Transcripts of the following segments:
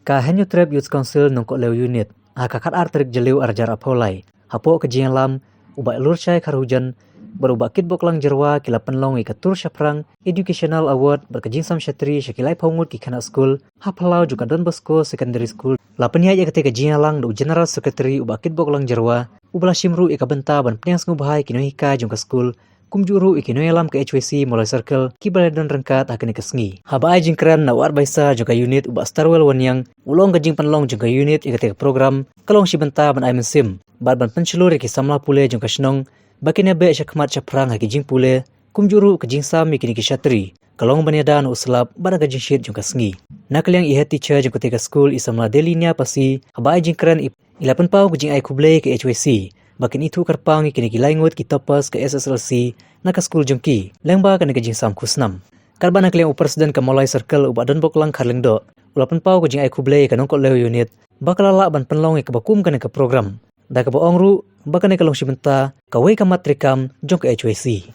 Ka henyu trap youth council nongko lew unit. Kakat artrik jeliu arjar apolai. Hapo kejian lam ubak lur cai karhujan berubah kit boklang jerwa kila penlong ikatur syaprang educational award berkejing sam syatri syakilai paungut ki kana school hapalau juga Don Bosco secondary school. Lapen ya ketika kejian lang do general secretary ubak kit boklang jerwa ublah shimru ika benta ban peniang ngubahai kinohika jongka school kumjuru ikino yalam ke HWC mulai circle kibaladan rengkat akan ikesngi. Haba ajing keren na war baisa juga unit ubak Starwell wanyang ulong kejing penlong juga unit ika program kalong si benta ban aimen sim. Ban pencelur iki samla pule jongka senong bakinya be syakmat caprang haki jing pule kumjuru kejing sam ikini ki syatri kalong banyadan uslap ban kejing shit jongka sngi. Nakliang iha teacher jongka tiga school isamla delinia pasi haba ajing keren ilapan pau kejing ai kublai ke HWC. Bakin itu karpang kini gilaingut kita pas ke SSLC nak ke school jengki lengba kena kejing sam kusnam karban nak liang presiden ke mulai circle ubat dan boklang karlengdo ulapan pau kejing ai kublai ke nongkot leo unit bakalala ban penlong ke bakum kena ke program dah ke boong ru bakane kalong sibenta kawai ka matrikam jong ke HWC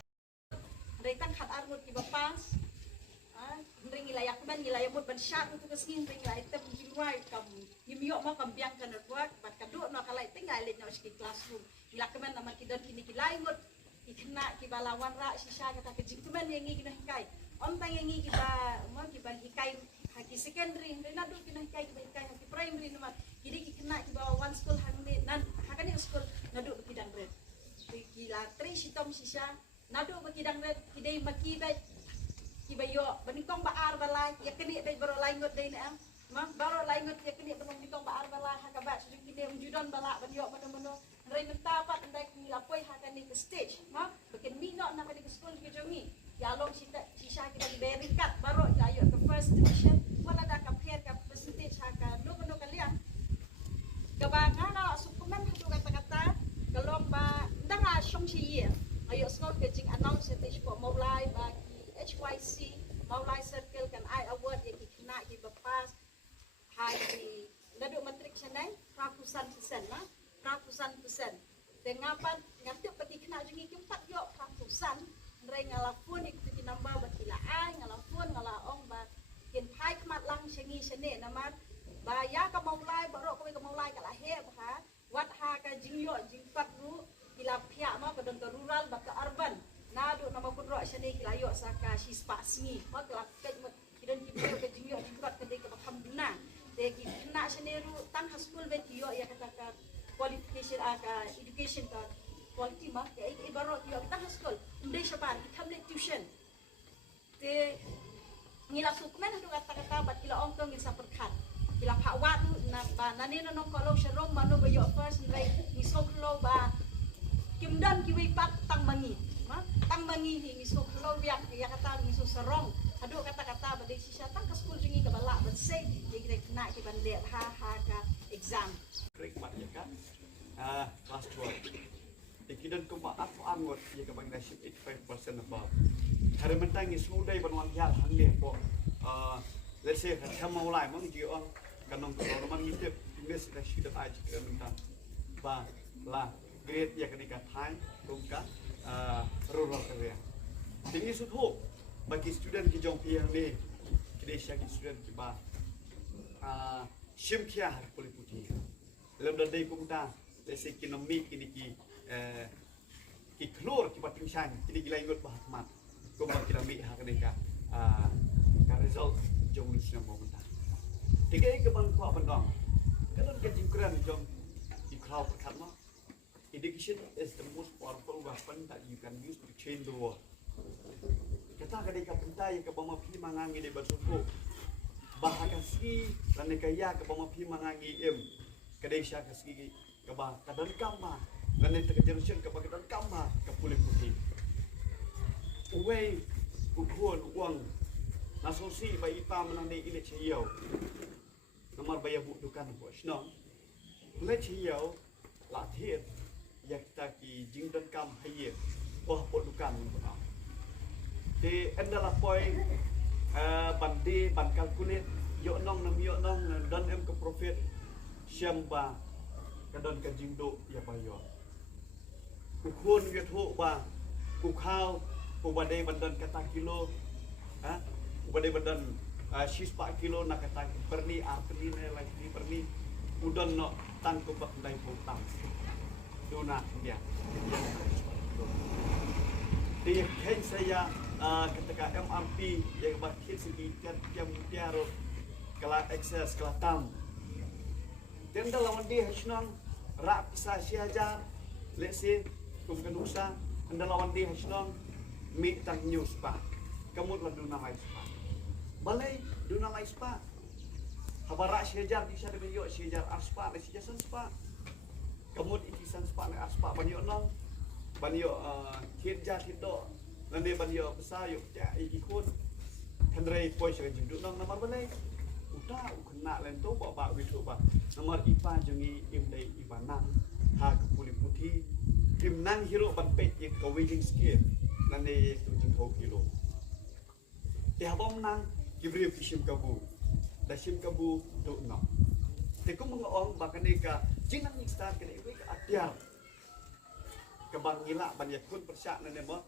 rekan khat armut ki bapas ring ilayak ban ilayak mut ban syak tu kesing ring ilayak tem jiwai kam yimyo ma kam biang kan work bat kadu no kalai tinggal le no ski classroom ila kemen nama kidan kini kilaingut ikna ki balawan ra sisa kata kejing kemen yang ngi kina hikai on tang yang ngi kita ma ki ban hikai haki secondary rena du kina hikai ki hikai haki primary nama kidi ikna ki bawa one school hangni nan hakani school nadu kidang red kila tri sitom sisa nadu kidang red kidai maki ba ki bayo banikong baar balai yakni ba baro laingut dai na ma baro laingut yakni banikong baar balai hakabat kini unjudan balak banyo mano Ray mentapat andai ni lapoi hakani ke stage ma bikin minok nak ke school ke jongi yalong sisa kita diberikat baru ayo ke first division wala dah compare ke percentage haka no kalian kebangan ala sukuman hatu kata-kata kalong ba ndanga syong siye ayo school ke jing announce stage ko mulai bagi HYC mulai circle kan I award yang kena ki bepas hai di ndadu matric sanai ratusan persen lah ratusan%. Dengapan ngantuk bagi kena jungi keempat yo ratusan. Nrai ngalapun ikut nambah bakila ai ngalapun ngalaong ba kin pai kemat lang sengi sene naman baya ka maulai barok ka maulai ka lahe ba wat ha ka jingyo jingpat ru kila pia ma badon ka rural ba ka urban nadu nama kudro sene kila yo saka sispa singi ma kala ket kidan kipo ka jingyo jingpat ka de ka hamduna de kina sene ru tang school be yo ya kata ka qualification education ka quality ma ya ibaro yo kita school ndai shapan kita tuition te ngila sukmen hadu kata-kata bat kila ongkong ngin saperkat kila phawat na ba nani no kolo sharong mano ba yo first ndai ni soklo ba kimdan kiwi pak tang mangi ma tang mangi ni soklo biak ya kata ni sarong hadu kata-kata ba de sisa tang ka school jingi ka bala ban say de kena ki ban le ha ka exam class 12 ikidan kumpa aku angot ya ka bangladesh 85% above hari mentang is mudai banwan yal hangge po let's say ka maulai mong ji on kanong ko man ngite invest la shi da aj ka mentang ba la grade ya ka thai kumka rural area tinggi sutho bagi student ki jong pi hangge kidesha ki student ki ba shim kia har poli puti lem dan dai kumta lesi ekonomi kini ki klor ki batin shan kini gila ingot bah mat kumba kita mi ha kadeka ka result jong ni sina momenta tiga ke bang ko bandong kadon ke jingkran jong ki cloud kat ma education is the most powerful weapon that you can use to change the world kata kadeka pentai ke bama pi mangangi de basuko bahaka ski dan kaya ke bama pi mangangi em kadesha ka ski ke bah kadan kama dan itu generation ke kadan kama ke pulih putih uwe ukuan uang nasosi bai pa menande ile chiyau nomor baya butukan po snong ile chiyau la thiet yak ta ki jingdan kam haye oh butukan po te endala point bandi ban kalkulit yo nong dan em ke profit syamba kadon ka jingdo ya bayo ku khun ge tho ba ku khao ku badai bandan kata kilo ha ku badai bandan 6 kilo nak kata perni artni lagi perni udon no tan ko bak dai potang dona dia dia kan saya ketika MRP yang bakit segikan yang tiaro kala akses kala tam dan dalam dia hasnang rak pisah siajar let's say kum kenusa dalam dia hasnang mi tang news pa kamu duna mai pa balai duna mai pa habara siajar di sana yo siajar aspa na siajar spa kamu itisan spa na aspa banyo nong banyo kirja hito nanti banyo besayuk ya ikut Henry Pois yang jenduk nong nomor balai udah kena lento bawa witu ba nomor ipa jengi imdai ibanang ha kepuli putih imnan hero banpet yang ke wedding skill nanti 7 kilo dia bom nang kibri fishim kabu dashim kabu tu no tekum mengoong bakanika jinang start kene ke atiar kebang gila banyak pun persyak nanti mo